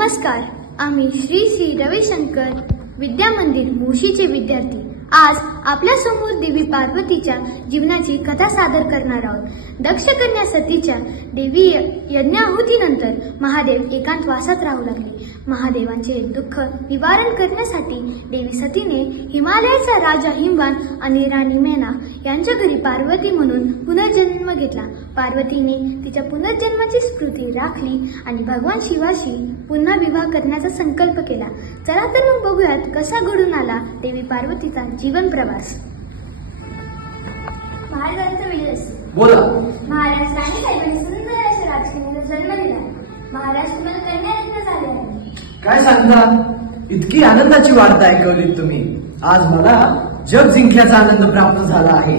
नमस्कार. आम्ही श्री श्री रविशंकर विद्या मंदिर मुळशीचे विद्यार्थी आज आपल्या समोर देवी पार्वतीच्या जीवनाची कथा सादर करणार आहोत. दक्ष कन्या सतीच्या देवी यज्ञाहुतीनंतर महादेव एकांतवासात राहू लागले. महादेवांचे दुःख निवारण करण्यासाठी देवी सतीने हिमालयाचा राजा हिमवान आणि राणी मेना यांच्या घरी पार्वती म्हणून पुनर्जन्म घेतला. पार्वतीने तिच्या पुनर्जन्माची स्मृती राखली आणि भगवान शिवाशी पुन्हा विवाह करण्याचा संकल्प केला. चला तर मग बघूयात कसा घडून आला देवी पार्वतीचा जीवन प्रवास. महाराजांचा विलास बोला. महाराज राणी साहेबांनी सुंदर अशा राजकन्याला जन्म दिला. महाराज तुम्हाला कन्यारत्न झाले आहे. काय सांगता? इतकी आनंदाची वार्ता ऐकवलीत तुम्ही. आज मला जग जिंकल्याचा आनंद प्राप्त झाला आहे.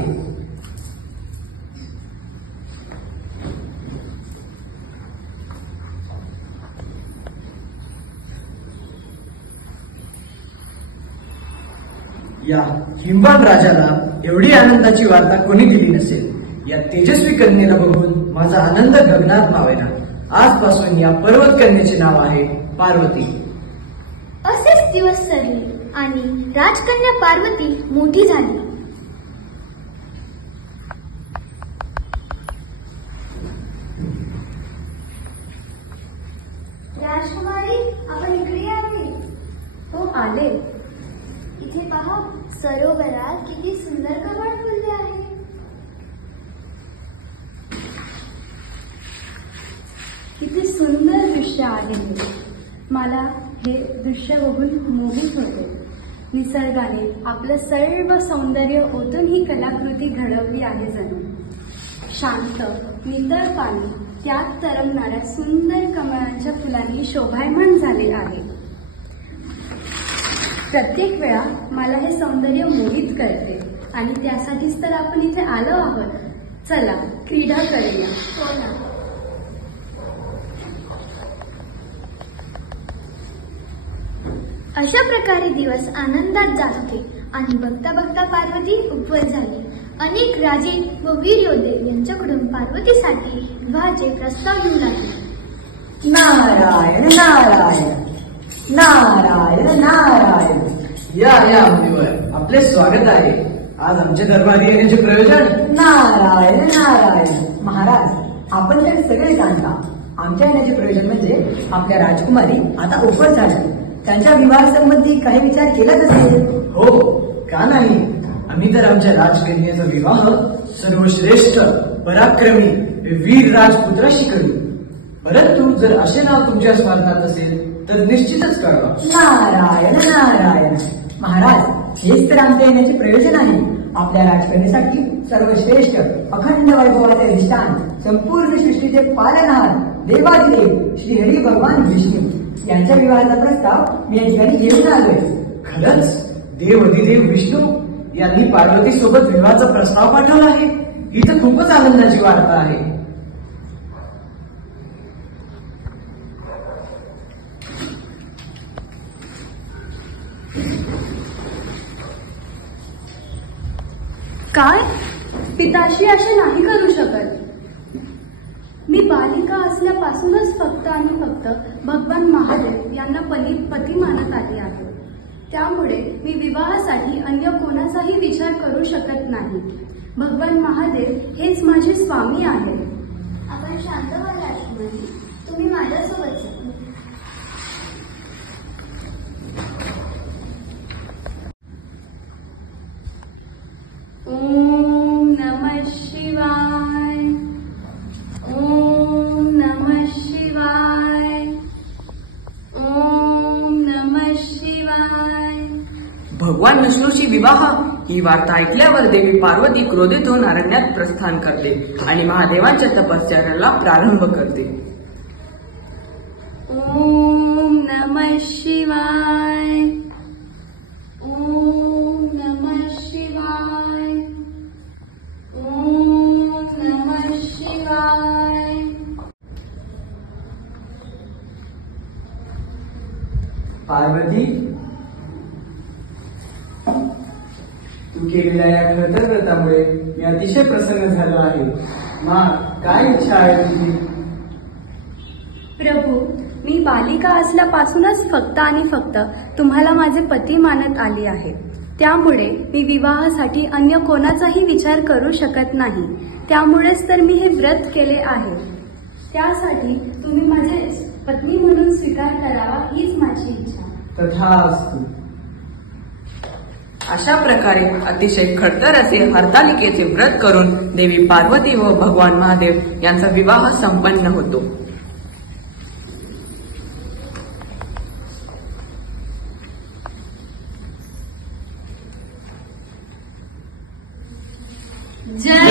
या हिमवान राजाला एवढी आनंदाची वार्ता कोणी दिली नसेल. या तेजस्वी कन्येला बघून माझा आनंद गगनात मावेना. आजपासून या पर्वत कन्येचे नाव आहे पार्वती. असेच दिवस सरले आणि राजकन्या पार्वती मोठी झाली. राजकुमारी, आपण इकडे यावे. हो, आले. इथे पहा, सरोवरात किती सुंदर कमळ फुलले आहे. किती सुंदर दृश्य आहे हे. मला हे दृश्य बघून मोहित होते. निसर्गाने आपलं सर्व सौंदर्य ओतून ही कलाकृती घडवली आहे जणू. शांत नितळ पाणी त्यात तरंगणाऱ्या सुंदर कमळांच्या फुलांनी शोभायमान झाले आहे. प्रत्येक वेळा मला हे सौंदर्य मोहित करते आणि त्यासाठीच तर आपण इथे आलो आहोत. चला क्रीडा करूया. हो ना. अशा प्रकारे दिवस आनंदात जात होते आणि बघता बघता पार्वती उपवर झाली. अनेक राजे व वीर योद्धे यांच्याकडून पार्वतीसाठी विवाहाचे प्रस्ताव येऊ लागले. नारायण नारायण नारायण नारायण. या या मुनीवर, आपले स्वागत आहे. आज आमच्या दरबारी येण्याचे प्रयोजन? नारायण नारायण. महाराज, आपण तर सगळे जाणता. आमच्या येण्याचे प्रयोजन म्हणजे आपल्या राजकुमारी आता उपवर झाल्या. त्यांच्या विवाहासंबंधी काही विचार केलाच असेल? हो, का नाही. आम्ही तर आमच्या राजकन्येचा विवाह सर्वश्रेष्ठ पराक्रमी वीर राजपुत्राशी करू. परंतु जर असे नाव तुमच्या स्वार्थात असेल तर निश्चितच कळवा. नारायण नारायण. महाराज, हेच तर आमच्या येण्याचे प्रयोजन आहे. आपल्या राजकन्येसाठी सर्वश्रेष्ठ अखंड वैभवाचे अधिष्ठान संपूर्ण सृष्टीचे पालनहार देवादिदेव श्री हरी भगवान विष्णू यांच्या विवाहाचा प्रस्ताव मी या ठिकाणी घेऊन आलोय. खरंच देव अधिदेव विष्णू यांनी पार्वती सोबत विवाहाचा प्रस्ताव पाठवला आहे. ही तर खूपच आनंदाची वार्ता आहे. काय? पिताशी असे नाही करू शकत. मी बालिका असल्यापासूनच फक्त आणि फक्त भगवान महादेव यांना पती मानत आले आहे. त्यामुळे मी विवाहासाठी अन्य कोणाचाही विचार करू शकत नाही. भगवान महादेव हेच माझे स्वामी आहेत. आपण शांत व्हा राजकुमारी. तुम्ही माझ्यासोबत जा. ओम नमः शिवाय. ओम नमः शिवाय. ओम नमः शिवाय. भगवान विष्णूची विवाह ही वार्ता ऐकल्यावर देवी पार्वती क्रोधित होऊन अरण्यात प्रस्थान करते आणि महादेवांच्या तपश्चर्याला प्रारंभ करते. ओम नमः शिवाय. ओम नमः शिवाय. ओम नमः शिवाय. पार्वती, तू केलेल्या या खळखळ व्रतामुळे मी अतिशय प्रसन्न झालो आहे. काय इच्छा आहे तुझी? प्रभू, मी बालिका असल्यापासूनच फक्त आणि फक्त तुम्हाला माझे पती मानत आली आहे. त्यामुळे मी विवाहासाठी अन्य कोणाचाही विचार करू शकत नाही. त्यामुळेच तर मी हे व्रत केले आहे. त्यासाठी तुम्ही माझे पत्नी म्हणून स्वीकार करावा हीच माझी इच्छा. तथास्तु. अशा प्रकारे अतिशय खडतर असे हरतालिकेचे व्रत करून देवी पार्वती व भगवान महादेव यांचा विवाह संपन्न होतो. जय